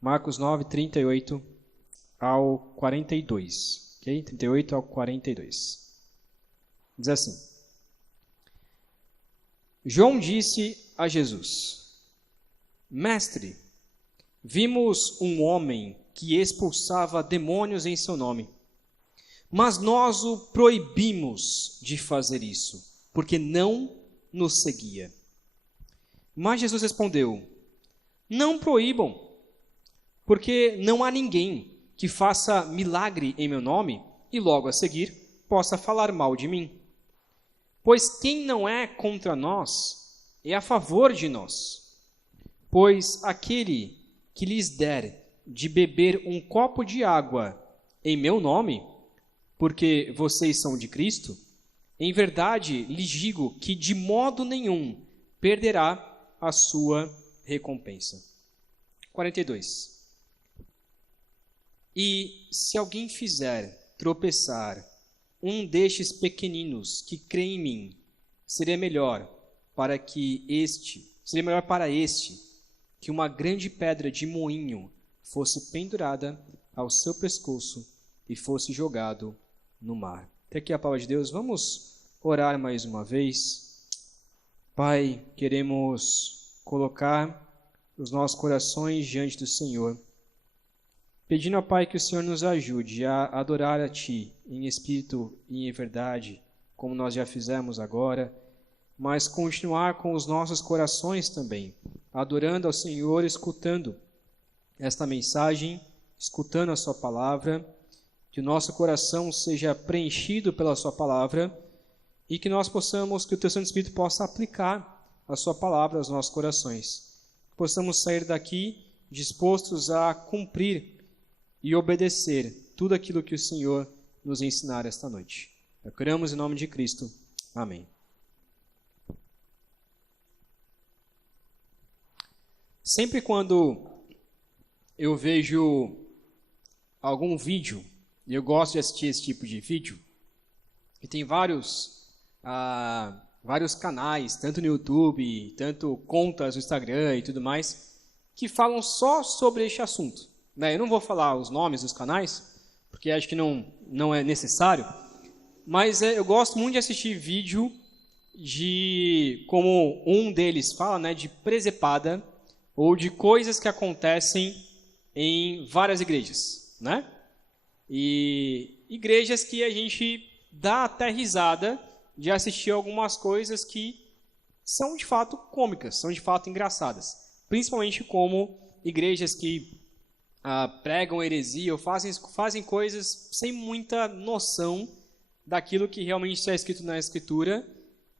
Marcos 9, 38 ao 42. Ok? 38 ao 42. Diz assim: João disse a Jesus: Mestre, vimos um homem que expulsava demônios em seu nome, mas nós o proibimos de fazer isso, porque não nos seguia. Mas Jesus respondeu: Não proíbam, porque não há ninguém que faça milagre em meu nome e logo a seguir possa falar mal de mim. Pois quem não é contra nós é a favor de nós. Pois aquele que lhes der de beber um copo de água em meu nome, porque vocês são de Cristo, em verdade lhes digo que de modo nenhum perderá a sua recompensa. 42. E se alguém fizer tropeçar um destes pequeninos que crê em mim, seria melhor para este que uma grande pedra de moinho fosse pendurada ao seu pescoço e fosse jogado no mar. Até aqui a palavra de Deus. Vamos orar mais uma vez. Pai, queremos colocar os nossos corações diante do Senhor, pedindo ao Pai que o Senhor nos ajude a adorar a Ti em espírito e em verdade, como nós já fizemos agora, mas continuar com os nossos corações também, adorando ao Senhor, escutando esta mensagem, escutando a Sua palavra, que o nosso coração seja preenchido pela Sua palavra e que nós possamos, que o Teu Santo Espírito possa aplicar a Sua palavra aos nossos corações. Que possamos sair daqui dispostos a cumprir e obedecer tudo aquilo que o Senhor nos ensinar esta noite. Oramos em nome de Cristo. Amém. Sempre quando eu vejo algum vídeo, e eu gosto de assistir esse tipo de vídeo, e tem vários canais, tanto no YouTube, tanto contas no Instagram e tudo mais, que falam só sobre este assunto. Eu não vou falar os nomes dos canais, porque acho que não é necessário, mas eu gosto muito de assistir vídeo de, como um deles fala, de presepada, ou de coisas que acontecem em várias igrejas, E igrejas que a gente dá até risada de assistir algumas coisas que são de fato cômicas, são de fato engraçadas, principalmente como igrejas que pregam heresia ou fazem coisas sem muita noção daquilo que realmente está escrito na Escritura,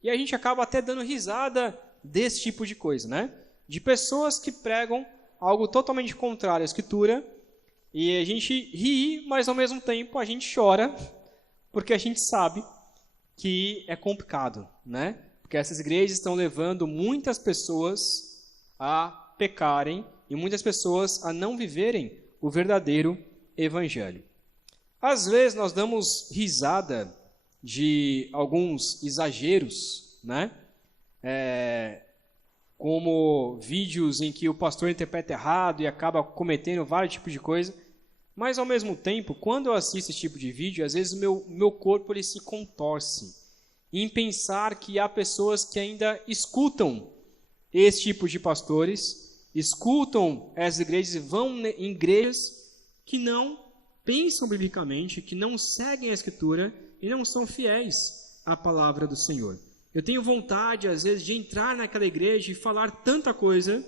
e a gente acaba até dando risada desse tipo de coisa, De pessoas que pregam algo totalmente contrário à Escritura, e a gente ri, mas ao mesmo tempo a gente chora, porque a gente sabe que é complicado, Porque essas igrejas estão levando muitas pessoas a pecarem e muitas pessoas a não viverem o verdadeiro evangelho. Às vezes nós damos risada de alguns exageros, Como vídeos em que o pastor interpreta errado e acaba cometendo vários tipos de coisa, mas ao mesmo tempo, quando eu assisto esse tipo de vídeo, às vezes o meu corpo ele se contorce em pensar que há pessoas que ainda escutam esse tipo de pastores, escutam essas igrejas e vão em igrejas que não pensam biblicamente, que não seguem a Escritura e não são fiéis à palavra do Senhor. Eu tenho vontade, às vezes, de entrar naquela igreja e falar tanta coisa,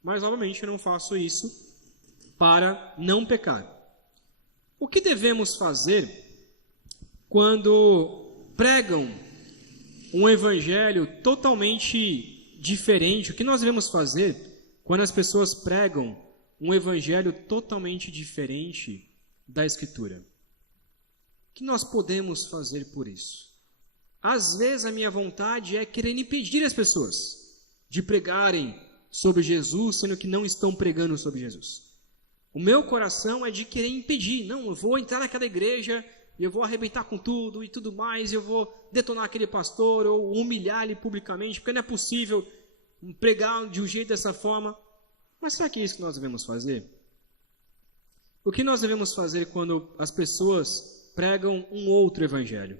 mas, obviamente, eu não faço isso para não pecar. O que devemos fazer quando pregam um evangelho totalmente diferente? O que nós devemos fazer quando as pessoas pregam um evangelho totalmente diferente da Escritura? O que nós podemos fazer por isso? Às vezes a minha vontade é querer impedir as pessoas de pregarem sobre Jesus, sendo que não estão pregando sobre Jesus. O meu coração é de querer impedir. Não, eu vou entrar naquela igreja e eu vou arrebentar com tudo e tudo mais, eu vou detonar aquele pastor ou humilhar ele publicamente, porque não é possível pregar de um jeito dessa forma. Mas será que é isso que nós devemos fazer? O que nós devemos fazer quando as pessoas pregam um outro evangelho?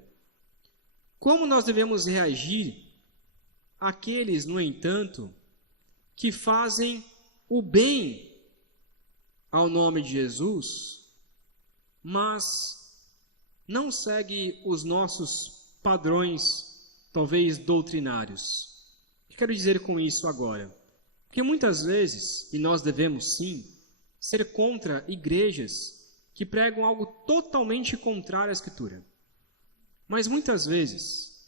Como nós devemos reagir àqueles, no entanto, que fazem o bem ao nome de Jesus, mas não seguem os nossos padrões, talvez doutrinários? O que quero dizer com isso agora? Porque muitas vezes, e nós devemos sim, ser contra igrejas que pregam algo totalmente contrário à Escritura. Mas muitas vezes,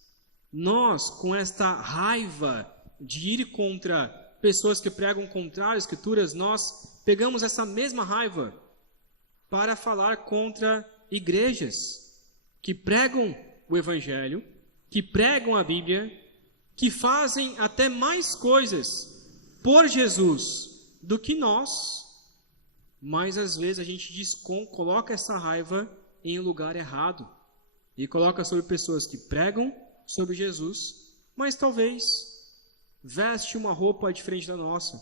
nós, com esta raiva de ir contra pessoas que pregam contrário às Escrituras, nós pegamos essa mesma raiva para falar contra igrejas que pregam o Evangelho, que pregam a Bíblia, que fazem até mais coisas por Jesus do que nós. Mas às vezes a gente coloca essa raiva em um lugar errado e coloca sobre pessoas que pregam sobre Jesus, mas talvez veste uma roupa diferente da nossa.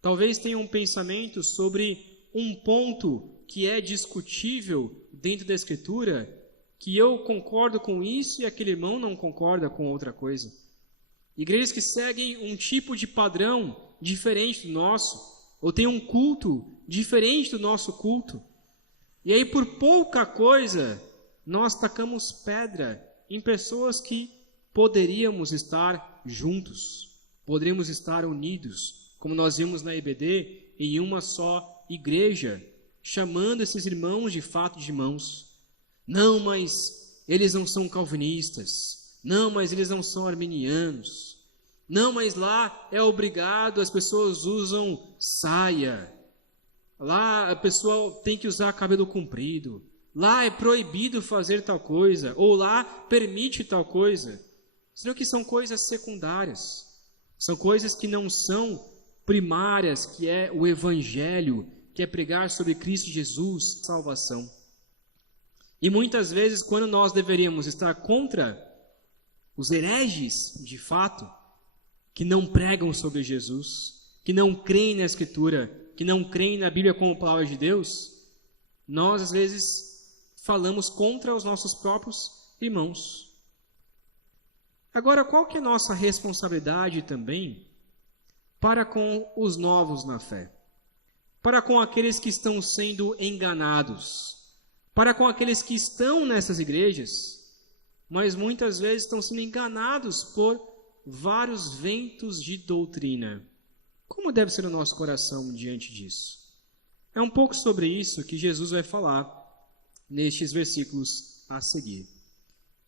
Talvez tenha um pensamento sobre um ponto que é discutível dentro da Escritura, que eu concordo com isso e aquele irmão não concorda com outra coisa. Igrejas que seguem um tipo de padrão diferente do nosso, ou tem um culto diferente do nosso culto. E aí, por pouca coisa, nós tacamos pedra em pessoas que poderíamos estar juntos, poderíamos estar unidos, como nós vimos na EBD, em uma só igreja, chamando esses irmãos de fato de irmãos. Não, mas eles não são calvinistas. Não, mas eles não são arminianos. Não, mas lá é obrigado, as pessoas usam saia. Lá a pessoa tem que usar cabelo comprido. Lá é proibido fazer tal coisa. Ou lá permite tal coisa. Será que são coisas secundárias? São coisas que não são primárias, que é o Evangelho, que é pregar sobre Cristo Jesus, salvação. E muitas vezes, quando nós deveríamos estar contra os hereges, de fato, que não pregam sobre Jesus, que não creem na Escritura, que não creem na Bíblia como palavra de Deus, nós às vezes falamos contra os nossos próprios irmãos. Agora, qual que é a nossa responsabilidade também para com os novos na fé? Para com aqueles que estão sendo enganados? Para com aqueles que estão nessas igrejas, mas muitas vezes estão sendo enganados por vários ventos de doutrina? Como deve ser o nosso coração diante disso? É um pouco sobre isso que Jesus vai falar nestes versículos a seguir.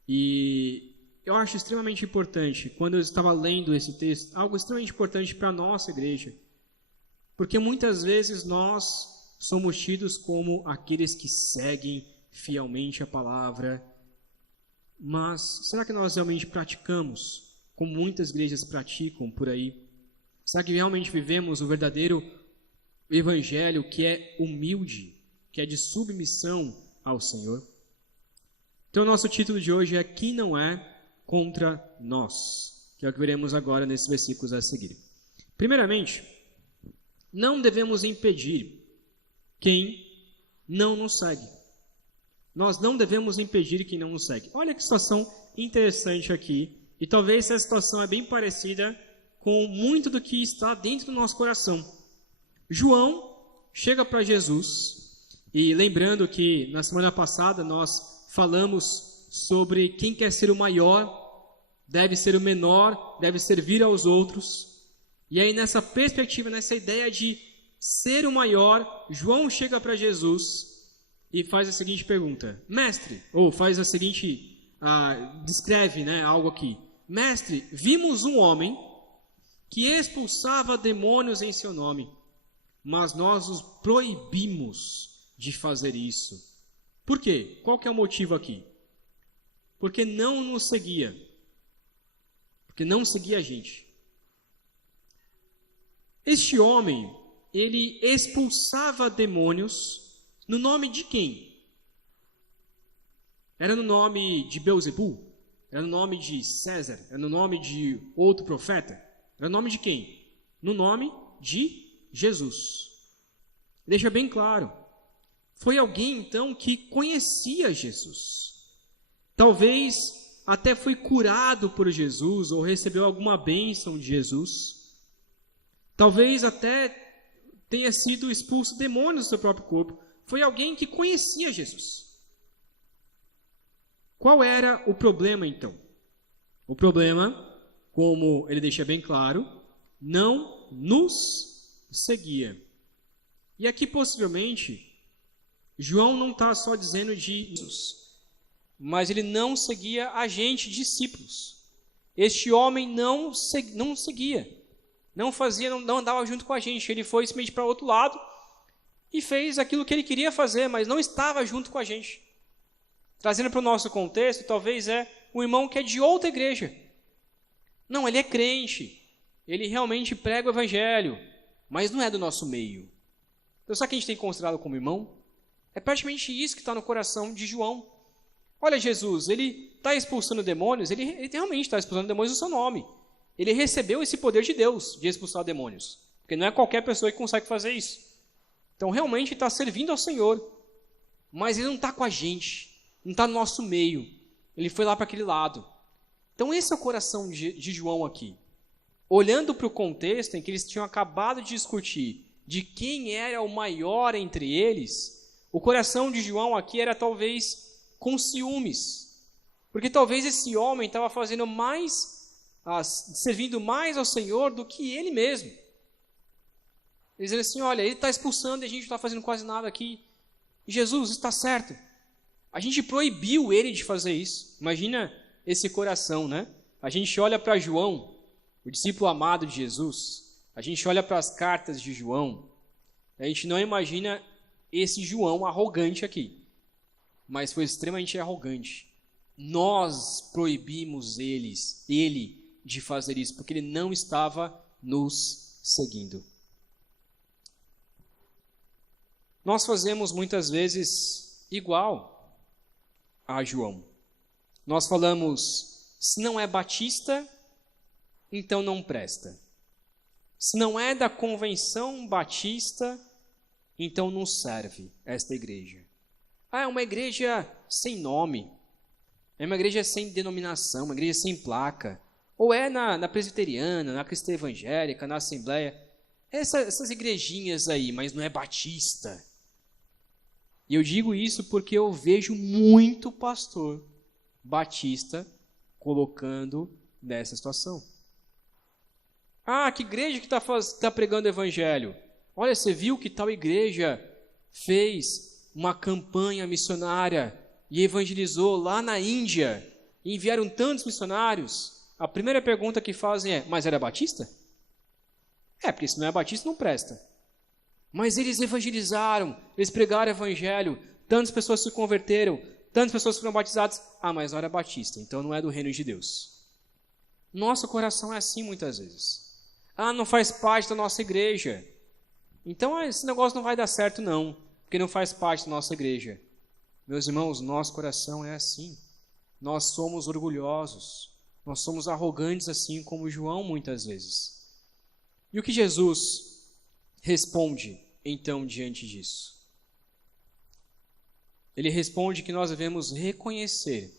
E eu acho extremamente importante, quando eu estava lendo esse texto, algo extremamente importante para a nossa igreja, porque muitas vezes nós somos tidos como aqueles que seguem fielmente a palavra, mas será que nós realmente praticamos como muitas igrejas praticam por aí? Será que realmente vivemos o verdadeiro evangelho que é humilde, que é de submissão ao Senhor? Então, o nosso título de hoje é Quem não é contra nós, que é o que veremos agora nesses versículos a seguir. Primeiramente, não devemos impedir quem não nos segue. Nós não devemos impedir quem não nos segue. Olha que situação interessante aqui. E talvez essa situação é bem parecida com muito do que está dentro do nosso coração. João chega para Jesus, e lembrando que na semana passada nós falamos sobre quem quer ser o maior, deve ser o menor, deve servir aos outros. E aí nessa perspectiva, nessa ideia de ser o maior, João chega para Jesus e faz a seguinte pergunta: Mestre, ou faz a seguinte, descreve algo aqui. Mestre, vimos um homem que expulsava demônios em seu nome, mas nós os proibimos de fazer isso. Por quê? Qual que é o motivo aqui? Porque não nos seguia. Porque não seguia a gente. Este homem, ele expulsava demônios no nome de quem? Era no nome de Beelzebul? Era no nome de César? Era no nome de outro profeta? Era no nome de quem? No nome de Jesus. Deixa bem claro foi alguém, então, que conhecia Jesus. Talvez até foi curado por Jesus ou recebeu alguma bênção de Jesus. Talvez até tenha sido expulso demônios do seu próprio corpo. Foi alguém que conhecia Jesus. Qual era o problema, então? O problema, como ele deixa bem claro, não nos seguia. E aqui, possivelmente, João não está só dizendo de Jesus, mas ele não seguia a gente, discípulos. Este homem não seguia, não fazia, não andava junto com a gente. Ele foi simplesmente para outro lado e fez aquilo que ele queria fazer, mas não estava junto com a gente. Trazendo para o nosso contexto, talvez é um irmão que é de outra igreja. Não, ele é crente, ele realmente prega o evangelho, mas não é do nosso meio. Então, sabe o que a gente tem considerado como irmão? É praticamente isso que está no coração de João. Olha, Jesus, ele está expulsando demônios, ele realmente está expulsando demônios no seu nome. Ele recebeu esse poder de Deus de expulsar demônios, porque não é qualquer pessoa que consegue fazer isso. Então, realmente está servindo ao Senhor, mas ele não está com a gente, não está no nosso meio. Ele foi lá para aquele lado. Então, esse é o coração de João aqui. Olhando para o contexto em que eles tinham acabado de discutir de quem era o maior entre eles, o coração de João aqui era talvez com ciúmes. Porque talvez esse homem estava fazendo mais, servindo mais ao Senhor do que ele mesmo. Dizendo assim, olha, ele está expulsando e a gente não está fazendo quase nada aqui. Jesus, está certo. A gente proibiu ele de fazer isso. Imagina esse coração, né? A gente olha para João, o discípulo amado de Jesus. A gente olha para as cartas de João. A gente não imagina esse João arrogante aqui. Mas foi extremamente arrogante. Nós proibimos ele de fazer isso, porque ele não estava nos seguindo. Nós fazemos muitas vezes igual a João. Nós falamos, se não é batista, então não presta. Se não é da convenção batista, então não serve esta igreja. Ah, é uma igreja sem nome, é uma igreja sem denominação, uma igreja sem placa. Ou é na presbiteriana, na cristã evangélica, na assembleia. Essas igrejinhas aí, mas não é batista. E eu digo isso porque eu vejo muito pastor batista colocando nessa situação. Ah, que igreja que está pregando o evangelho? Olha, você viu que tal igreja fez uma campanha missionária e evangelizou lá na Índia, e enviaram tantos missionários. A primeira pergunta que fazem é, mas era batista? É, porque se não é batista não presta. Mas eles evangelizaram, eles pregaram o evangelho, tantas pessoas se converteram, tantas pessoas foram batizadas. Ah, mas não era batista, então não é do reino de Deus. Nosso coração é assim muitas vezes. Ah, não faz parte da nossa igreja. Então esse negócio não vai dar certo não, porque não faz parte da nossa igreja. Meus irmãos, nosso coração é assim. Nós somos orgulhosos, nós somos arrogantes assim como João muitas vezes. E o que Jesus responde, então, diante disso? Ele responde que nós devemos reconhecer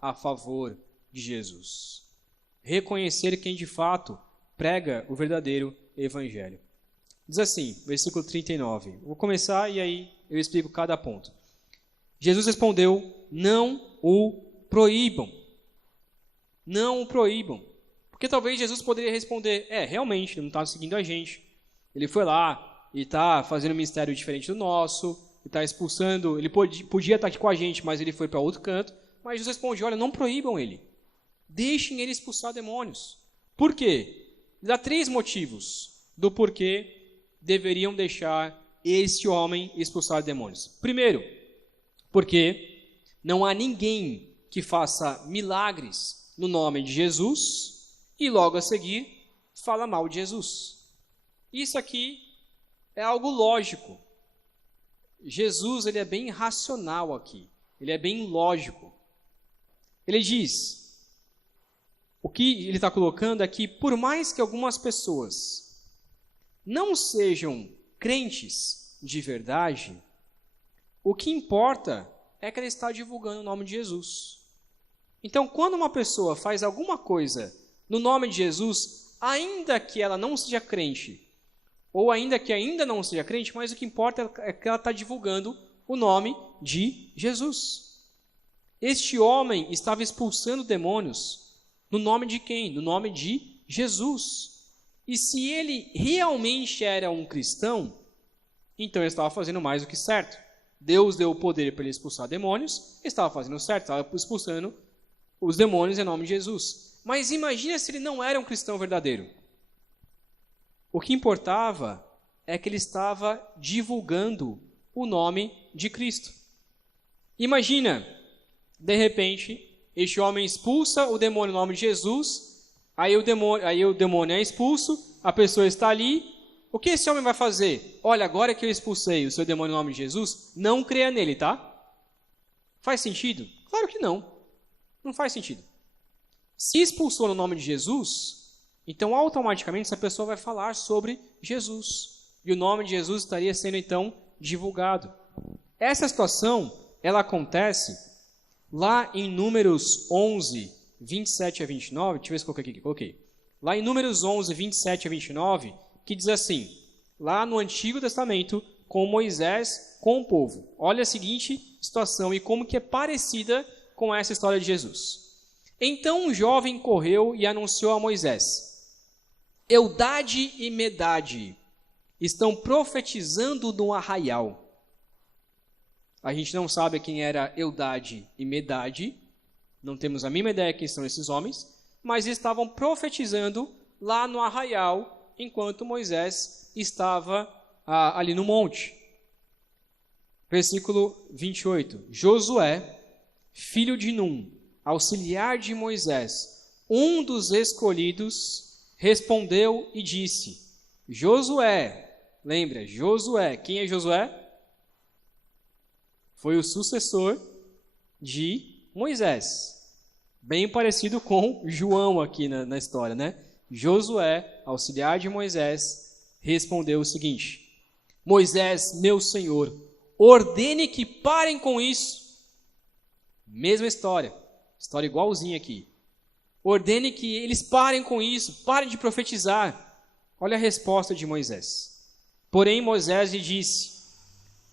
a favor de Jesus. Reconhecer quem, de fato, prega o verdadeiro evangelho. Diz assim, versículo 39. Vou começar e aí eu explico cada ponto. Jesus respondeu, não o proíbam. Não o proíbam. Porque talvez Jesus poderia responder, realmente, ele não está seguindo a gente. Ele foi lá e está fazendo um ministério diferente do nosso, e está expulsando, ele podia estar aqui com a gente, mas ele foi para outro canto. Mas Jesus responde, olha, não proíbam ele. Deixem ele expulsar demônios. Por quê? Ele dá 3 motivos do porquê deveriam deixar esse homem expulsar demônios. Primeiro, porque não há ninguém que faça milagres no nome de Jesus e logo a seguir fala mal de Jesus. Isso aqui é algo lógico. Jesus, ele é bem racional aqui. Ele é bem lógico. Ele diz, o que ele está colocando é que por mais que algumas pessoas não sejam crentes de verdade, O que importa é que ela está divulgando o nome de Jesus. Então, quando uma pessoa faz alguma coisa no nome de Jesus, ainda que ela não seja crente, ou ainda que ainda não seja crente, mas o que importa é que ela está divulgando o nome de Jesus. Este homem estava expulsando demônios no nome de quem? No nome de Jesus. E se ele realmente era um cristão, então ele estava fazendo mais do que certo. Deus deu o poder para ele expulsar demônios, ele estava fazendo certo, estava expulsando os demônios em nome de Jesus. Mas imagina se ele não era um cristão verdadeiro. O que importava é que ele estava divulgando o nome de Cristo. Imagina, de repente, este homem expulsa o demônio no nome de Jesus, aí o demônio é expulso, a pessoa está ali. O que esse homem vai fazer? Olha, agora que eu expulsei o seu demônio no nome de Jesus, não creia nele, tá? Faz sentido? Claro que não. Não faz sentido. Se expulsou no nome de Jesus, então automaticamente essa pessoa vai falar sobre Jesus. E o nome de Jesus estaria sendo então divulgado. Essa situação, ela acontece lá em Números 11, 27 a 29. Deixa eu ver se eu coloquei aqui. Coloquei. Lá em Números 11, 27 a 29, que diz assim, lá no Antigo Testamento, com Moisés, com o povo. Olha a seguinte situação e como que é parecida com essa história de Jesus. Então um jovem correu e anunciou a Moisés: Eldade e Medade estão profetizando no arraial. A gente não sabe quem era Eldade e Medade, não temos a mínima ideia quem são esses homens, mas estavam profetizando lá no arraial, enquanto Moisés estava ali no monte. Versículo 28. Josué, filho de Num, auxiliar de Moisés, um dos escolhidos, respondeu e disse: Josué, lembra, Josué, quem é Josué? Foi o sucessor de Moisés. Bem parecido com João aqui na história, né? Josué, auxiliar de Moisés, respondeu o seguinte: Moisés, meu senhor, ordene que parem com isso. Mesma história igualzinha aqui. Ordene que eles parem com isso, parem de profetizar. Olha a resposta de Moisés. Porém Moisés lhe disse: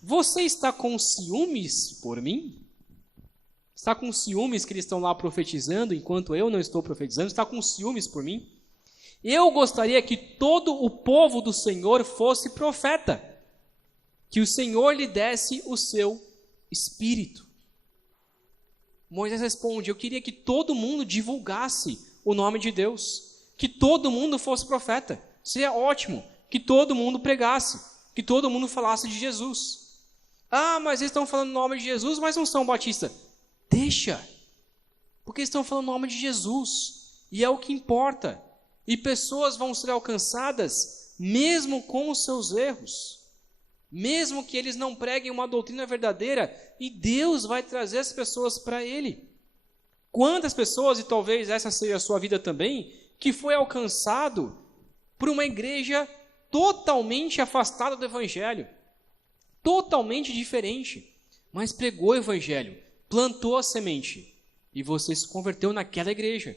Você está com ciúmes por mim? Está com ciúmes que eles estão lá profetizando enquanto eu não estou profetizando? Está com ciúmes por mim? Eu gostaria que todo o povo do Senhor fosse profeta, que o Senhor lhe desse o seu espírito. Moisés responde: eu queria que todo mundo divulgasse o nome de Deus, que todo mundo fosse profeta. Seria ótimo que todo mundo pregasse, que todo mundo falasse de Jesus. Ah, mas eles estão falando o nome de Jesus, mas não são batistas. Deixa, porque eles estão falando o nome de Jesus, e é o que importa. E pessoas vão ser alcançadas mesmo com os seus erros, mesmo que eles não preguem uma doutrina verdadeira, e Deus vai trazer as pessoas para Ele. Quantas pessoas, e talvez essa seja a sua vida também, que foi alcançado por uma igreja totalmente afastada do Evangelho, totalmente diferente, mas pregou o Evangelho, plantou a semente, e você se converteu naquela igreja.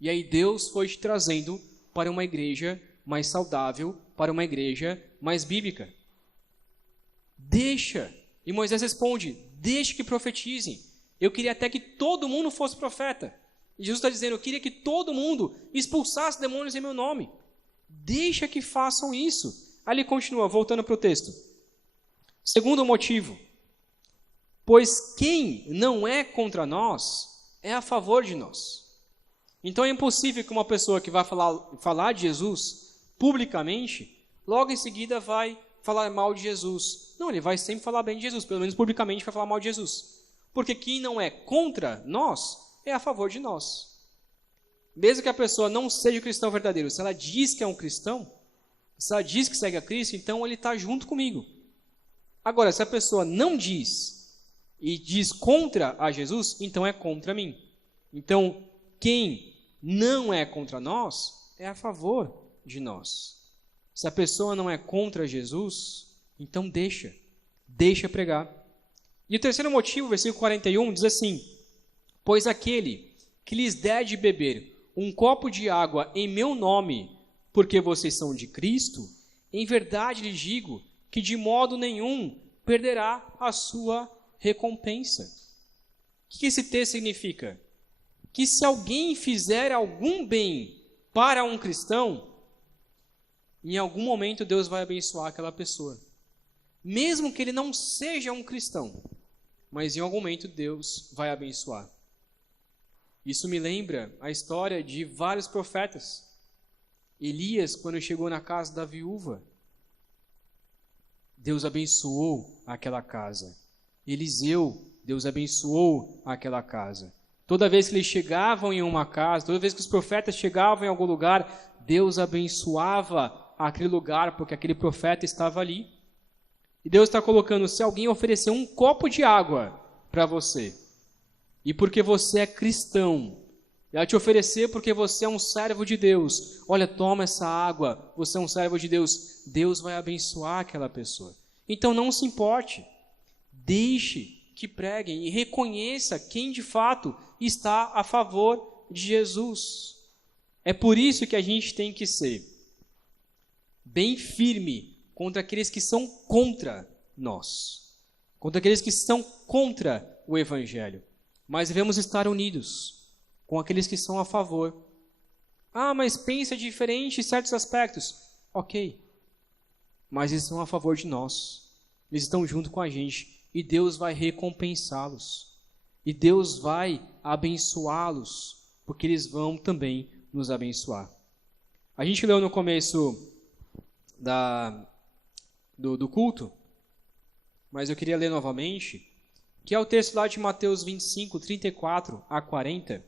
E aí Deus foi te trazendo para uma igreja mais saudável, para uma igreja mais bíblica. Deixa. E Moisés responde: deixe que profetizem. Eu queria até que todo mundo fosse profeta. E Jesus está dizendo: eu queria que todo mundo expulsasse demônios em meu nome. Deixa que façam isso. Aí ele continua, voltando para o texto. Segundo motivo: pois quem não é contra nós é a favor de nós. Então é impossível que uma pessoa que vai falar de Jesus publicamente, logo em seguida vai falar mal de Jesus. Não, ele vai sempre falar bem de Jesus, pelo menos publicamente vai falar mal de Jesus. Porque quem não é contra nós é a favor de nós. Mesmo que a pessoa não seja cristão verdadeiro, se ela diz que é um cristão, se ela diz que segue a Cristo, então ele está junto comigo. Agora, se a pessoa não diz e diz contra a Jesus, então é contra mim. Então, quem não é contra nós é a favor de nós. Se a pessoa não é contra Jesus, então deixa deixa pregar. E o terceiro motivo, versículo 41, diz assim: pois aquele que lhes der de beber um copo de água em meu nome, porque vocês são de Cristo, em verdade lhes digo que de modo nenhum perderá a sua recompensa. O que esse texto significa? Que se alguém fizer algum bem para um cristão, em algum momento Deus vai abençoar aquela pessoa. Mesmo que ele não seja um cristão, mas em algum momento Deus vai abençoar. Isso me lembra a história de vários profetas. Elias, quando chegou na casa da viúva, Deus abençoou aquela casa. Eliseu, Deus abençoou aquela casa. Toda vez que eles chegavam em uma casa, toda vez que os profetas chegavam em algum lugar, Deus abençoava aquele lugar, porque aquele profeta estava ali. E Deus está colocando, se alguém oferecer um copo de água para você, e porque você é cristão, ela te oferecer porque você é um servo de Deus, olha, toma essa água, você é um servo de Deus, Deus vai abençoar aquela pessoa. Então não se importe, deixe que preguem e reconheça quem de fato está a favor de Jesus. É por isso que a gente tem que ser bem firme contra aqueles que são contra nós, contra aqueles que estão contra o Evangelho. Mas devemos estar unidos com aqueles que são a favor. Ah, mas pensa diferente em certos aspectos. Ok, mas eles são a favor de nós. Eles estão junto com a gente e Deus vai recompensá-los. E Deus vai abençoá-los, porque eles vão também nos abençoar. A gente leu no começo do culto, mas eu queria ler novamente, que é o texto lá de Mateus 25, 34 a 40,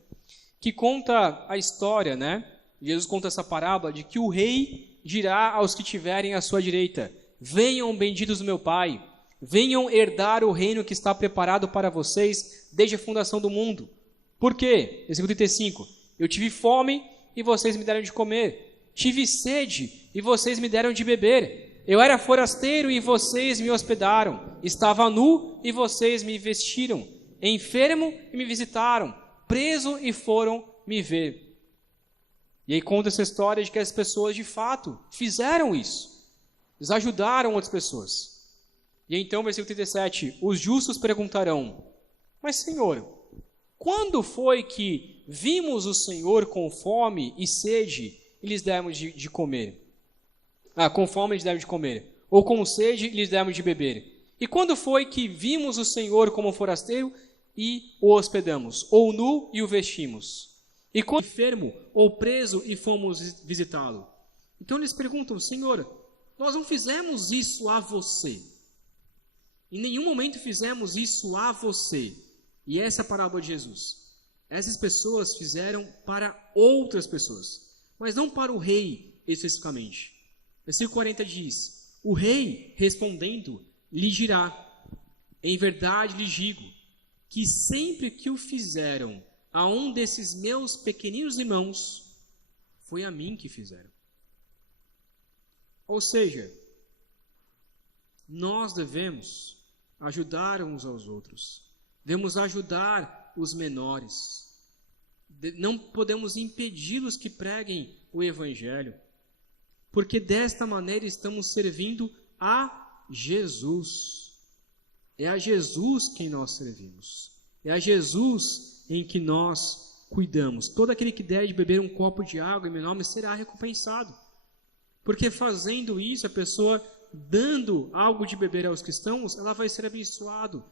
que conta a história, né? Jesus conta essa parábola de que o rei dirá aos que tiverem à sua direita: venham, benditos do meu Pai, venham herdar o reino que está preparado para vocês desde a fundação do mundo. Por quê? Versículo 35, eu tive fome e vocês me deram de comer, tive sede e vocês me deram de beber, eu era forasteiro e vocês me hospedaram, estava nu e vocês me vestiram, enfermo e me visitaram, preso e foram me ver. E aí conta essa história de que as pessoas de fato fizeram isso, eles ajudaram outras pessoas. E então, versículo 37, os justos perguntarão: mas Senhor, quando foi que vimos o Senhor com fome e sede e lhes demos de comer? Com fome lhes demos de comer, ou com sede lhes demos de beber. E quando foi que vimos o Senhor como forasteiro e o hospedamos, ou nu e o vestimos? E quando enfermo ou preso e fomos visitá-lo? Então eles perguntam: Senhor, nós não fizemos isso a você. Em nenhum momento fizemos isso a você. E essa é a parábola de Jesus. Essas pessoas fizeram para outras pessoas, mas não para o rei especificamente. Versículo 40 diz: o rei, respondendo, lhe dirá: em verdade lhes digo, que sempre que o fizeram a um desses meus pequeninos irmãos, foi a mim que fizeram. Ou seja, nós devemos ajudar uns aos outros, devemos ajudar os menores, não podemos impedi-los que preguem o Evangelho, porque desta maneira estamos servindo a Jesus. É a Jesus quem nós servimos, é a Jesus em que nós cuidamos. Todo aquele que der de beber um copo de água em meu nome será recompensado, porque fazendo isso, a pessoa dando algo de beber aos cristãos, ela vai ser abençoada.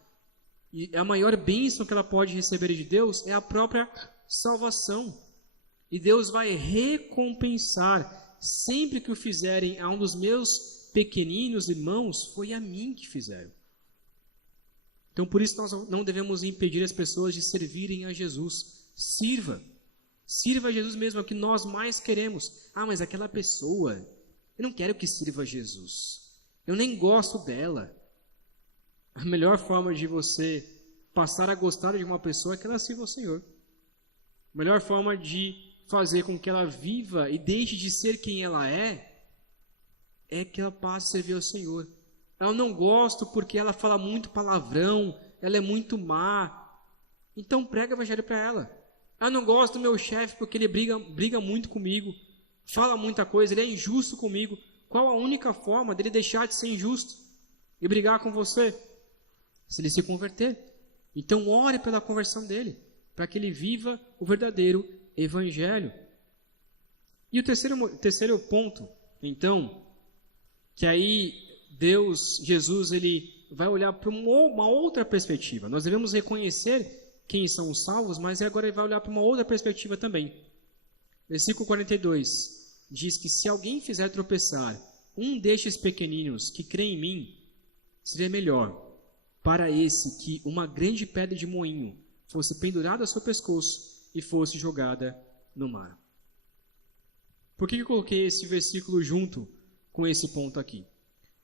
E a maior bênção que ela pode receber de Deus é a própria salvação. E Deus vai recompensar. Sempre que o fizerem a um dos meus pequeninos irmãos, foi a mim que fizeram. Então, por isso, nós não devemos impedir as pessoas de servirem a Jesus. Sirva a Jesus mesmo, é o que nós mais queremos. Mas aquela pessoa, eu não quero que sirva a Jesus. Eu nem gosto dela. A melhor forma de você passar a gostar de uma pessoa é que ela sirva ao Senhor. A melhor forma de fazer com que ela viva e deixe de ser quem ela é que ela passe a servir ao Senhor. Eu não gosto porque ela fala muito palavrão, ela é muito má. Então prega o evangelho para ela. Eu não gosto do meu chefe porque ele briga muito comigo, fala muita coisa, ele é injusto comigo. Qual a única forma dele deixar de ser injusto e brigar com você? Se ele se converter. Então ore pela conversão dele, para que ele viva o verdadeiro evangelho. E o terceiro ponto, então, que aí Jesus, ele vai olhar para uma outra perspectiva. Nós devemos reconhecer quem são os salvos, mas agora ele vai olhar para uma outra perspectiva também. Versículo 42 diz que se alguém fizer tropeçar um destes pequeninos que crê em mim, seria melhor para esse que uma grande pedra de moinho fosse pendurada ao seu pescoço e fosse jogada no mar. Por que eu coloquei esse versículo junto com esse ponto aqui?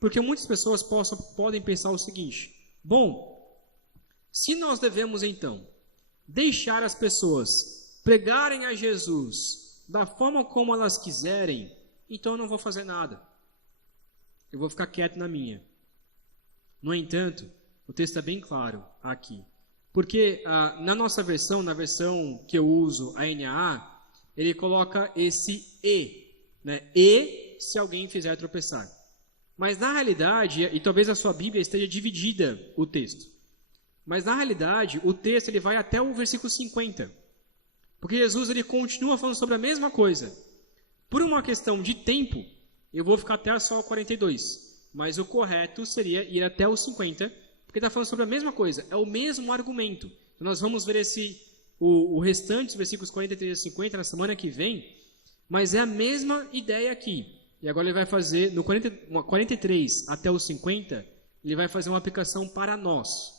Porque muitas pessoas podem pensar o seguinte: bom, se nós devemos então deixar as pessoas pregarem a Jesus da forma como elas quiserem, então eu não vou fazer nada. Eu vou ficar quieto na minha. No entanto, o texto é bem claro aqui. Porque na nossa versão, na versão que eu uso, a NAA, ele coloca esse e, né? E se alguém fizer tropeçar. Mas na realidade, e talvez a sua Bíblia esteja dividida o texto, mas na realidade o texto ele vai até o versículo 50. Porque Jesus ele continua falando sobre a mesma coisa. Por uma questão de tempo, eu vou ficar até só o 42. Mas o correto seria ir até o 50, porque está falando sobre a mesma coisa. É o mesmo argumento. Nós vamos ver o restante dos versículos 43 e 50 na semana que vem, mas é a mesma ideia aqui. E agora ele vai fazer, no 43 até o 50, ele vai fazer uma aplicação para nós.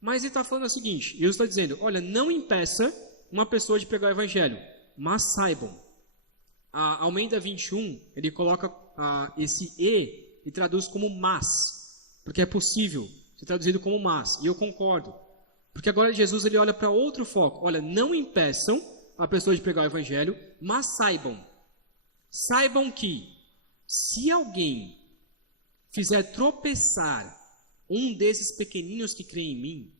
Mas ele está falando o seguinte, Jesus está dizendo, olha, não impeça uma pessoa de pregar o evangelho, mas saibam. A Almeida 21, ele coloca esse e traduz como mas, porque é possível ser traduzido como mas, e eu concordo. Porque agora Jesus ele olha para outro foco, olha, não impeçam a pessoa de pregar o evangelho, mas saibam que se alguém fizer tropeçar um desses pequeninos que crê em mim,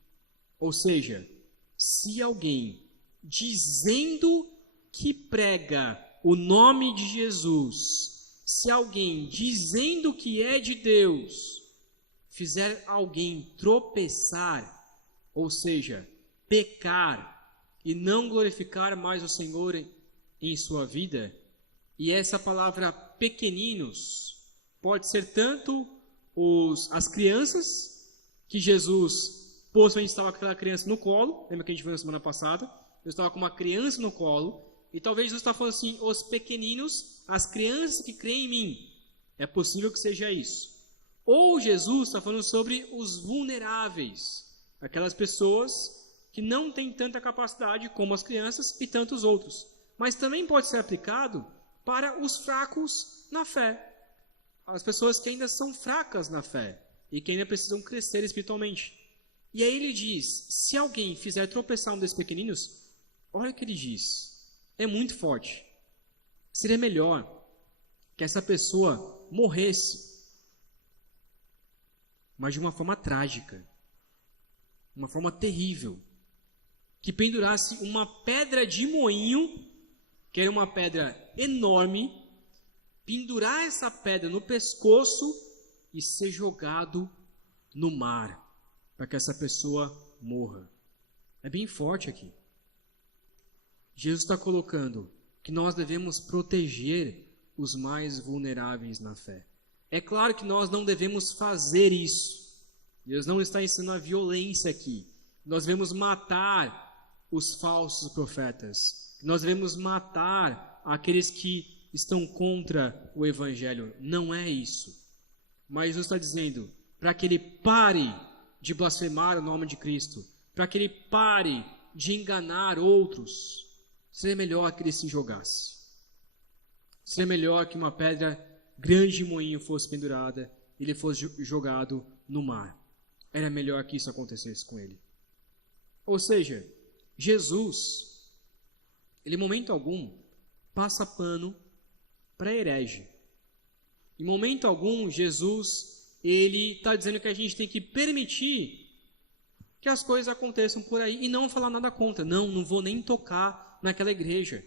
ou seja, se alguém dizendo que prega o nome de Jesus, se alguém dizendo que é de Deus, fizer alguém tropeçar, ou seja, pecar e não glorificar mais o Senhor em sua vida, e essa palavra pequeninos pode ser tanto as crianças que Jesus possivelmente estava com aquela criança no colo, lembra que a gente viu na semana passada? Eu estava com uma criança no colo, e talvez Jesus está falando assim, os pequeninos, as crianças que creem em mim, é possível que seja isso. Ou Jesus está falando sobre os vulneráveis, aquelas pessoas que não têm tanta capacidade como as crianças e tantos outros, mas também pode ser aplicado para os fracos na fé, as pessoas que ainda são fracas na fé e que ainda precisam crescer espiritualmente. E aí ele diz, se alguém fizer tropeçar um desses pequeninos, olha o que ele diz, é muito forte. Seria melhor que essa pessoa morresse, mas de uma forma trágica, uma forma terrível, que pendurasse uma pedra de moinho, que era uma pedra enorme, pendurar essa pedra no pescoço e ser jogado no mar, para que essa pessoa morra. É bem forte aqui. Jesus está colocando que nós devemos proteger os mais vulneráveis na fé. É claro que nós não devemos fazer isso. Deus não está ensinando a violência aqui. Nós devemos matar os falsos profetas. Nós devemos matar aqueles que estão contra o evangelho. Não é isso. Mas Jesus está dizendo para que ele pare de blasfemar o nome de Cristo, para que ele pare de enganar outros, seria melhor que ele se jogasse. Seria melhor que uma pedra grande de moinho fosse pendurada e ele fosse jogado no mar. Era melhor que isso acontecesse com ele. Ou seja, Jesus, ele em momento algum passa pano para herege. Em momento algum, Jesus ele está dizendo que a gente tem que permitir que as coisas aconteçam por aí e não falar nada contra. Não vou nem tocar naquela igreja.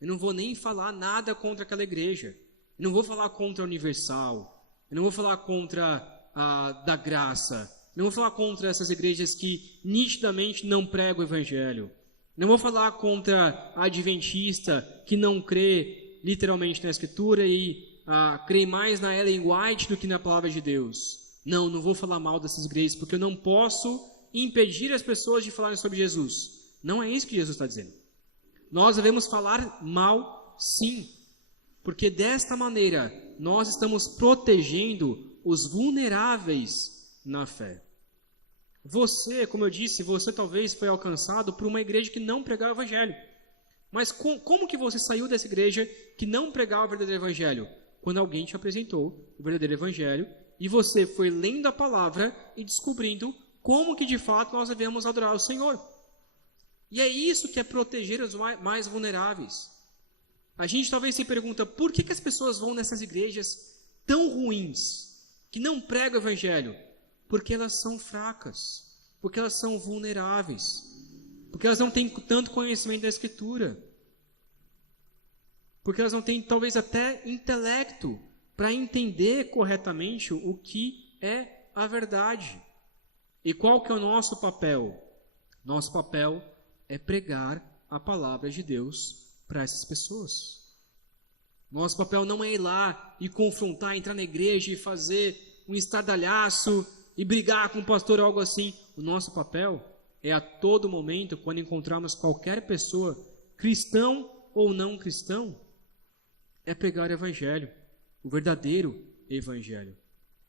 Eu não vou nem falar nada contra aquela igreja. Eu não vou falar contra a Universal. Eu não vou falar contra a da Graça. Eu não vou falar contra essas igrejas que nitidamente não pregam o Evangelho. Eu não vou falar contra a Adventista que não crê literalmente na Escritura e crê mais na Ellen White do que na Palavra de Deus. Não vou falar mal dessas igrejas porque eu não posso impedir as pessoas de falarem sobre Jesus. Não é isso que Jesus está dizendo. Nós devemos falar mal, sim, porque desta maneira nós estamos protegendo os vulneráveis na fé. Você, como eu disse, você talvez foi alcançado por uma igreja que não pregava o Evangelho. Mas como que você saiu dessa igreja que não pregava o verdadeiro Evangelho? Quando alguém te apresentou o verdadeiro Evangelho e você foi lendo a palavra e descobrindo como que de fato nós devemos adorar o Senhor. E é isso que é proteger os mais vulneráveis. A gente talvez se pergunta, por que as pessoas vão nessas igrejas tão ruins, que não pregam o Evangelho? Porque elas são fracas, porque elas são vulneráveis, porque elas não têm tanto conhecimento da Escritura, porque elas não têm talvez até intelecto para entender corretamente o que é a verdade. E qual que é o nosso papel? Nosso papel é pregar a palavra de Deus para essas pessoas. Nosso papel não é ir lá e confrontar, entrar na igreja e fazer um estardalhaço e brigar com o pastor ou algo assim. O nosso papel é a todo momento, quando encontrarmos qualquer pessoa, cristão ou não cristão, é pregar o Evangelho, o verdadeiro Evangelho.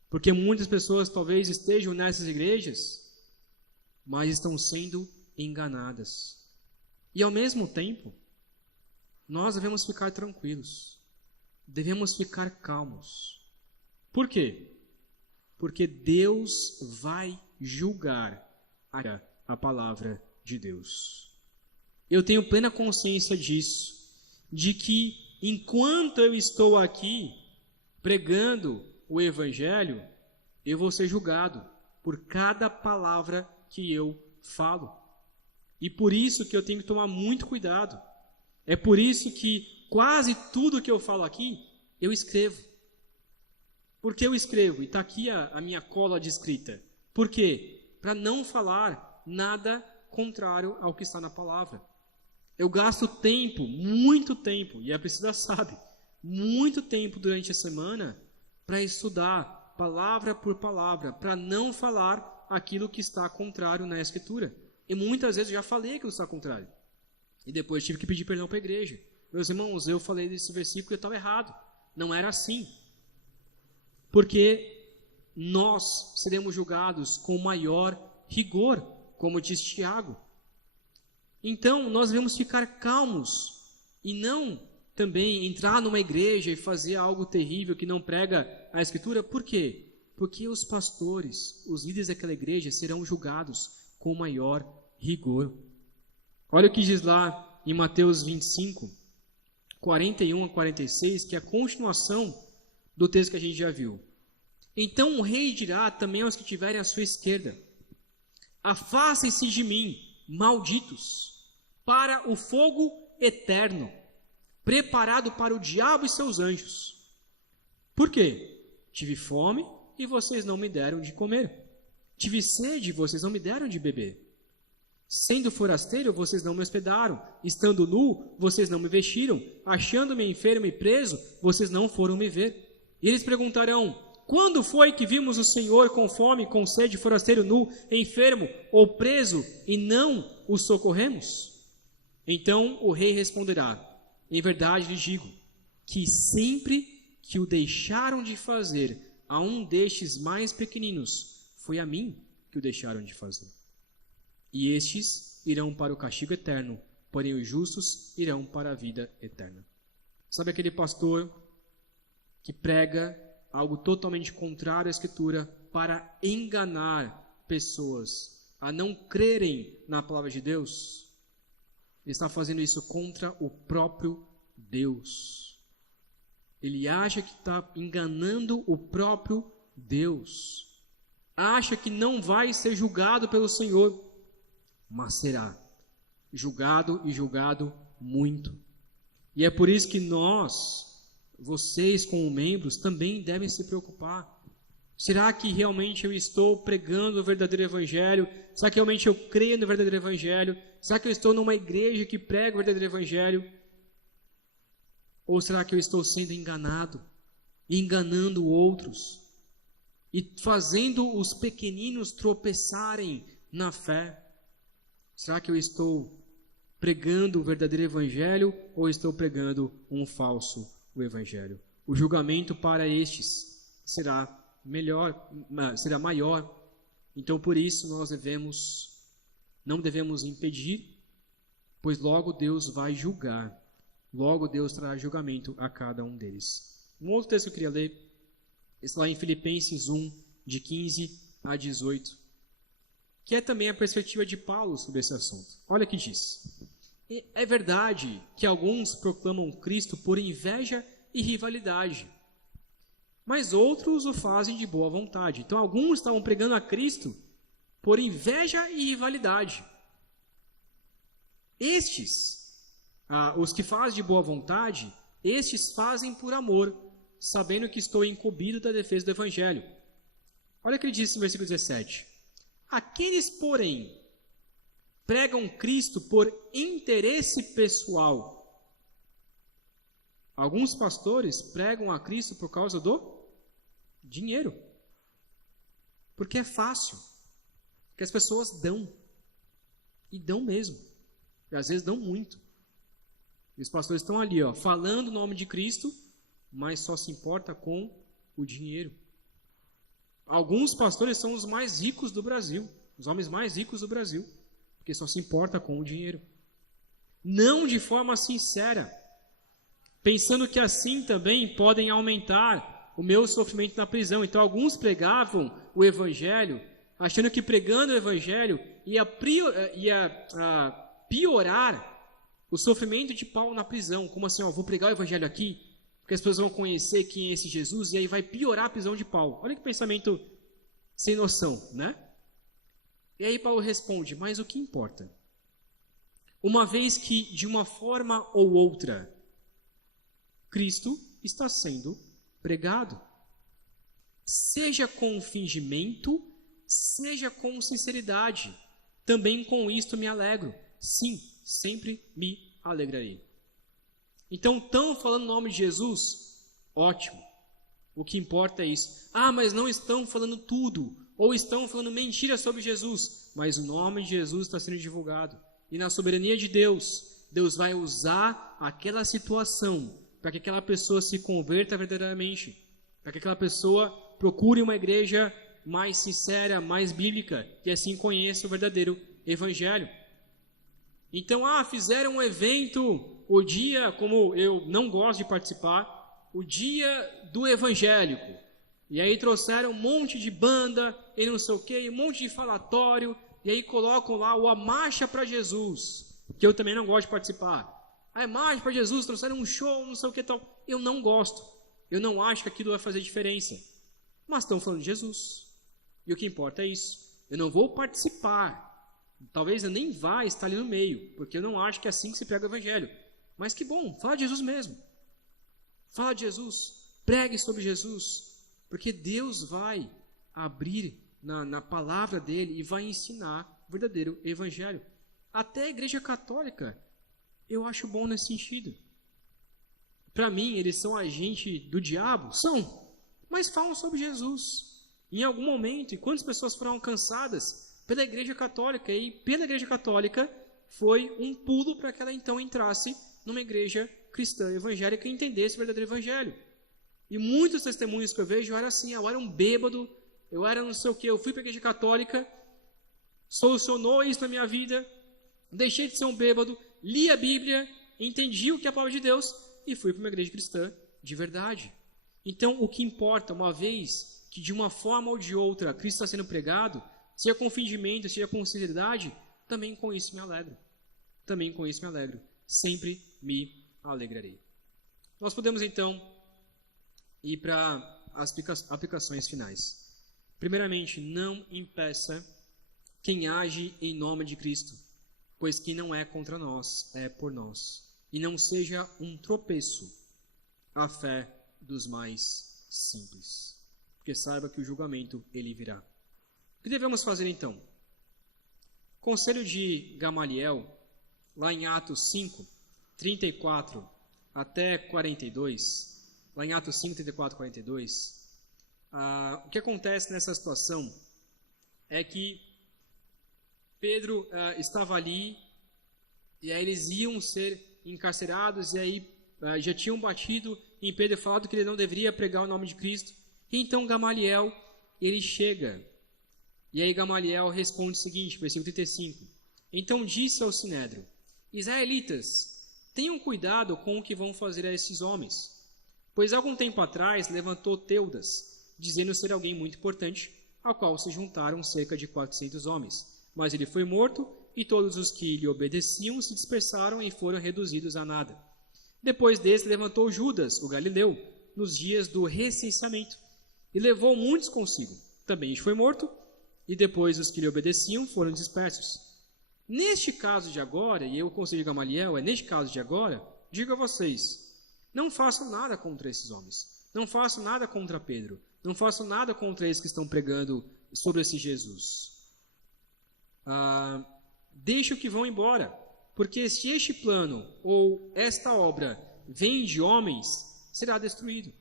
Porque muitas pessoas talvez estejam nessas igrejas, mas estão sendo enganadas. E ao mesmo tempo, nós devemos ficar tranquilos, devemos ficar calmos. Por quê? Porque Deus vai julgar a palavra de Deus. Eu tenho plena consciência disso, de que enquanto eu estou aqui pregando o Evangelho, eu vou ser julgado por cada palavra que eu falo. E por isso que eu tenho que tomar muito cuidado. É por isso que quase tudo que eu falo aqui, eu escrevo. Por que eu escrevo? E está aqui a minha cola de escrita. Por quê? Para não falar nada contrário ao que está na palavra. Eu gasto tempo, muito tempo, e a Priscila sabe, muito tempo durante a semana para estudar palavra por palavra, para não falar aquilo que está contrário na Escritura. E muitas vezes eu já falei aquilo que está contrário. E depois tive que pedir perdão para a igreja. Meus irmãos, eu falei desse versículo e eu estava errado. Não era assim. Porque nós seremos julgados com maior rigor, como diz Tiago. Então, nós devemos ficar calmos e não também entrar numa igreja e fazer algo terrível que não prega a Escritura. Por quê? Porque os pastores, os líderes daquela igreja serão julgados com maior rigor. Olha o que diz lá em Mateus 25, 41 a 46, que é a continuação do texto que a gente já viu. Então o rei dirá também aos que estiverem à sua esquerda: afastem-se de mim, malditos, para o fogo eterno, preparado para o diabo e seus anjos. Por quê? Tive fome e vocês não me deram de comer. Tive sede e vocês não me deram de beber. Sendo forasteiro, vocês não me hospedaram. Estando nu, vocês não me vestiram. Achando-me enfermo e preso, vocês não foram me ver. E eles perguntarão: quando foi que vimos o Senhor com fome, com sede, forasteiro, nu, enfermo ou preso, e não o socorremos? Então o rei responderá: em verdade lhes digo, que sempre que o deixaram de fazer a um destes mais pequeninos, foi a mim que o deixaram de fazer. E estes irão para o castigo eterno, porém os justos irão para a vida eterna. Sabe aquele pastor que prega algo totalmente contrário à Escritura para enganar pessoas a não crerem na palavra de Deus? Ele está fazendo isso contra o próprio Deus. Ele acha que está enganando o próprio Deus, acha que não vai ser julgado pelo Senhor, mas será julgado e julgado muito. E é por isso que vocês como membros, também devem se preocupar. Será que realmente eu estou pregando o verdadeiro evangelho? Será que realmente eu creio no verdadeiro evangelho? Será que eu estou numa igreja que prega o verdadeiro evangelho? Ou será que eu estou sendo enganado, enganando outros e fazendo os pequeninos tropeçarem na fé? Será que eu estou pregando o verdadeiro evangelho ou estou pregando um falso evangelho? O julgamento para estes será maior. Então, por isso, nós não devemos impedir, pois logo Deus vai julgar. Logo Deus trará julgamento a cada um deles. Um outro texto que eu queria ler está lá em Filipenses 1, de 15 a 18, que é também a perspectiva de Paulo sobre esse assunto. Olha o que diz. É verdade que alguns proclamam Cristo por inveja e rivalidade, mas outros o fazem de boa vontade. Então, alguns estavam pregando a Cristo por inveja e rivalidade. Os que fazem de boa vontade, estes fazem por amor, sabendo que estou incumbido da defesa do Evangelho. Olha o que ele diz no versículo 17. Aqueles, porém, pregam Cristo por interesse pessoal. Alguns pastores pregam a Cristo por causa do dinheiro. Porque é fácil. Porque as pessoas dão. E dão mesmo. E às vezes dão muito. E os pastores estão ali, falando o nome de Cristo, mas só se importa com o dinheiro. Alguns pastores são os mais ricos do Brasil. Os homens mais ricos do Brasil. Porque só se importa com o dinheiro. Não de forma sincera. Pensando que assim também podem aumentar o meu sofrimento na prisão. Então, alguns pregavam o Evangelho, achando que pregando o Evangelho ia piorar o sofrimento de Paulo na prisão. Como assim, vou pregar o Evangelho aqui, porque as pessoas vão conhecer quem é esse Jesus, e aí vai piorar a prisão de Paulo. Olha que pensamento sem noção, né? E aí Paulo responde, mas o que importa? Uma vez que, de uma forma ou outra, Cristo está sendo pregado. Seja com fingimento, seja com sinceridade. Também com isto me alegro. Sim, sempre me alegrarei. Então, estão falando o nome de Jesus? Ótimo. O que importa é isso. Mas não estão falando tudo. Ou estão falando mentiras sobre Jesus. Mas o nome de Jesus está sendo divulgado. E na soberania de Deus, Deus vai usar aquela situação para que aquela pessoa se converta verdadeiramente. Para que aquela pessoa procure uma igreja mais sincera, mais bíblica. E assim conheça o verdadeiro evangelho. Então, fizeram um evento, o dia, como eu não gosto de participar, o dia do evangélico. E aí trouxeram um monte de banda, e não sei o que, um monte de falatório, e aí colocam lá a marcha para Jesus, que eu também não gosto de participar. A marcha para Jesus, trouxeram um show, não sei o que tal. Eu não gosto, eu não acho que aquilo vai fazer diferença. Mas estão falando de Jesus, e o que importa é isso. Eu não vou participar. Talvez eu nem vá estar ali no meio, porque eu não acho que é assim que se prega o evangelho. Mas que bom, fala de Jesus mesmo. Fala de Jesus, pregue sobre Jesus, porque Deus vai abrir na palavra dele e vai ensinar o verdadeiro evangelho. Até a igreja católica, eu acho bom nesse sentido. Para mim, eles são agente do diabo? São, mas falam sobre Jesus. Em algum momento, e quantas pessoas foram alcançadas pela igreja católica, e pela igreja católica foi um pulo para que ela então entrasse numa igreja cristã evangélica e entendesse o verdadeiro evangelho. E muitos testemunhos que eu vejo eram assim, eu era um bêbado, eu era não sei o que, eu fui para a igreja católica, solucionou isso na minha vida, deixei de ser um bêbado, li a Bíblia, entendi o que é a palavra de Deus e fui para uma igreja cristã de verdade. Então, o que importa, uma vez que de uma forma ou de outra Cristo está sendo pregado, seja com fingimento, seja com sinceridade, também com isso me alegro. Também com isso me alegro. Sempre me alegrarei. Nós podemos então ir para as aplicações finais. Primeiramente, não impeça quem age em nome de Cristo, pois quem não é contra nós é por nós. E não seja um tropeço a fé dos mais simples, porque saiba que o julgamento ele virá. O que devemos fazer então? Conselho de Gamaliel, lá em Atos 5, 34 até 42, lá em Atos 5, 34, 42, o que acontece nessa situação é que Pedro estava ali, e aí eles iam ser encarcerados, e aí já tinham batido em Pedro e falado que ele não deveria pregar o nome de Cristo. E então Gamaliel, ele chega, e aí Gamaliel responde o seguinte, versículo 35. Então disse ao Sinédrio: Israelitas, tenham cuidado com o que vão fazer a esses homens, pois algum tempo atrás levantou Teudas, dizendo ser alguém muito importante, ao qual se juntaram cerca de 400 homens. Mas ele foi morto, e todos os que lhe obedeciam se dispersaram e foram reduzidos a nada. Depois desse levantou Judas, o galileu, nos dias do recenseamento, e levou muitos consigo. Também foi morto, e depois os que lhe obedeciam foram dispersos. Neste caso de agora, e eu conselho Gamaliel, neste caso de agora, digo a vocês, não façam nada contra esses homens, não façam nada contra Pedro, não façam nada contra eles que estão pregando sobre esse Jesus. Deixe que vão embora, porque se este plano ou esta obra vem de homens, será destruído.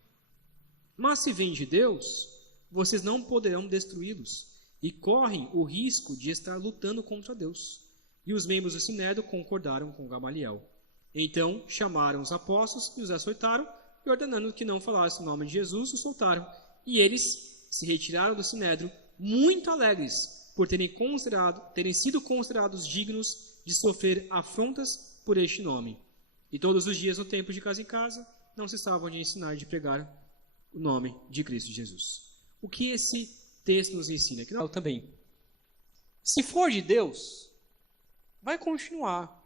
Mas se vem de Deus, vocês não poderão destruí-los, e correm o risco de estar lutando contra Deus. E os membros do Sinédrio concordaram com Gamaliel. Então chamaram os apóstolos e os açoitaram, e ordenando que não falassem o nome de Jesus, os soltaram. E eles se retiraram do Sinédrio, muito alegres, por terem sido considerados dignos de sofrer afrontas por este nome. E todos os dias no templo, de casa em casa, não cessavam de ensinar e de pregar o nome de Cristo Jesus. O que esse texto nos ensina? Que não, também. Se for de Deus, vai continuar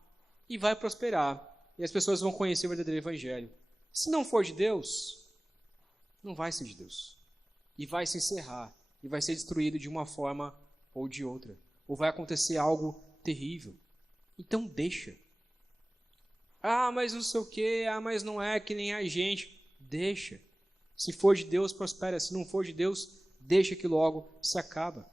e vai prosperar, e as pessoas vão conhecer o verdadeiro evangelho. Se não for de Deus, não vai ser de Deus. E vai se encerrar, e vai ser destruído de uma forma ou de outra. Ou vai acontecer algo terrível. Então deixa. Mas não sei o quê, mas não é que nem a gente. Deixa. Se for de Deus, prospera. Se não for de Deus, deixa que logo se acaba.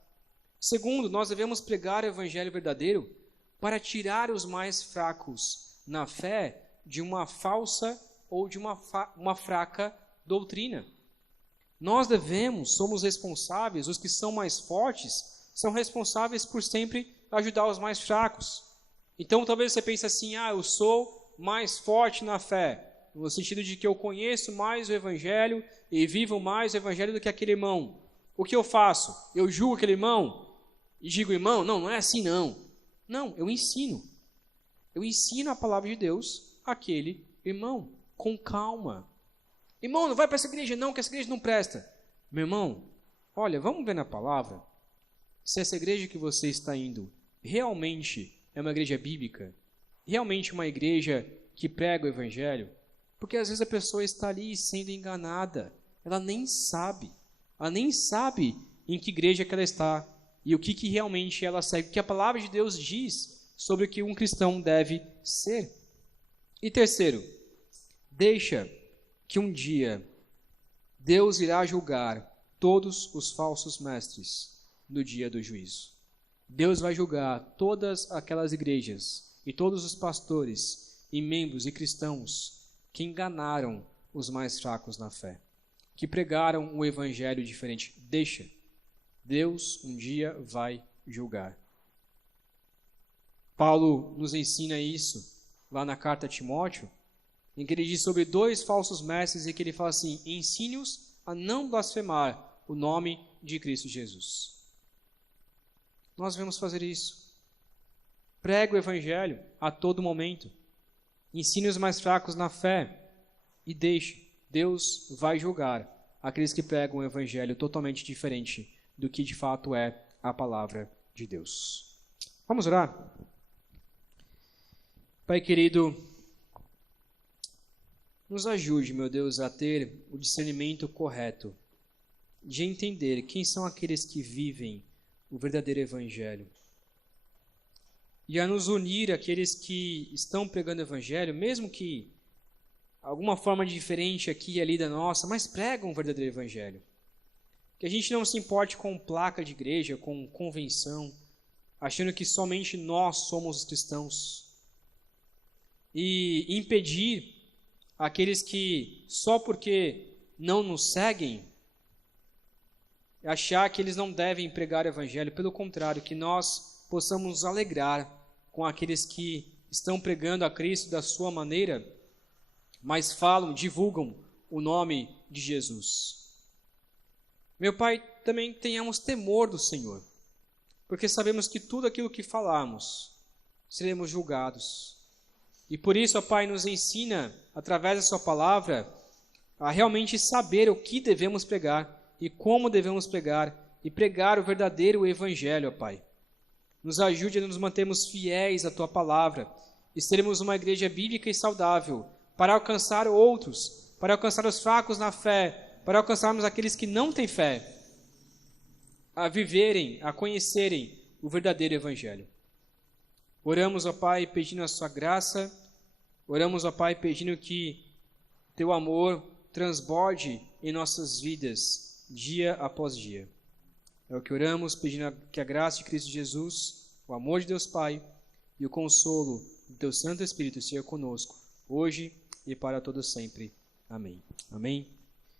Segundo, nós devemos pregar o evangelho verdadeiro para tirar os mais fracos na fé de uma falsa ou de uma fraca doutrina. Nós somos responsáveis, os que são mais fortes, são responsáveis por sempre ajudar os mais fracos. Então talvez você pense assim, eu sou mais forte na fé, no sentido de que eu conheço mais o evangelho e vivo mais o evangelho do que aquele irmão. O que eu faço? Eu julgo aquele irmão e digo, irmão, não é assim não. Não, eu ensino. Eu ensino a palavra de Deus àquele irmão, com calma. Irmão, não vai para essa igreja não, que essa igreja não presta. Meu irmão, olha, vamos ver na palavra se essa igreja que você está indo realmente é uma igreja bíblica, realmente uma igreja que prega o evangelho, porque às vezes a pessoa está ali sendo enganada, ela nem sabe em que igreja que ela está e o que realmente ela segue, o que a palavra de Deus diz sobre o que um cristão deve ser. E terceiro, deixa que um dia Deus irá julgar todos os falsos mestres no dia do juízo. Deus vai julgar todas aquelas igrejas e todos os pastores e membros e cristãos que enganaram os mais fracos na fé, que pregaram um evangelho diferente. Deixa. Deus um dia vai julgar. Paulo nos ensina isso lá na carta a Timóteo, em que ele diz sobre 2 falsos mestres e que ele fala assim, ensine-os a não blasfemar o nome de Cristo Jesus. Nós devemos fazer isso. Pregue o evangelho a todo momento. Ensine os mais fracos na fé e deixe. Deus vai julgar aqueles que pregam um evangelho totalmente diferente do que de fato é a palavra de Deus. Vamos orar? Pai querido, nos ajude, meu Deus, a ter o discernimento correto de entender quem são aqueles que vivem o verdadeiro evangelho. E a nos unir àqueles que estão pregando o evangelho, mesmo que alguma forma diferente aqui e ali da nossa, mas pregam o verdadeiro evangelho. Que a gente não se importe com placa de igreja, com convenção, achando que somente nós somos os cristãos. E impedir aqueles que, só porque não nos seguem, achar que eles não devem pregar o evangelho. Pelo contrário, que nós possamos nos alegrar com aqueles que estão pregando a Cristo da sua maneira, mas falam, divulgam o nome de Jesus. Meu Pai, também tenhamos temor do Senhor, porque sabemos que tudo aquilo que falarmos, seremos julgados. E por isso, ó Pai, nos ensina, através da sua palavra, a realmente saber o que devemos pregar e como devemos pregar, e pregar o verdadeiro evangelho, ó Pai. Nos ajude a nos mantermos fiéis à tua palavra e sermos uma igreja bíblica e saudável para alcançar outros, para alcançar os fracos na fé, para alcançarmos aqueles que não têm fé, a viverem, a conhecerem o verdadeiro evangelho. Oramos, ó Pai, pedindo a sua graça, oramos, ó Pai, pedindo que teu amor transborde em nossas vidas, dia após dia. É o que oramos, pedindo que a graça de Cristo Jesus, o amor de Deus Pai e o consolo do teu Santo Espírito seja conosco, hoje e para todo sempre. Amém. Amém.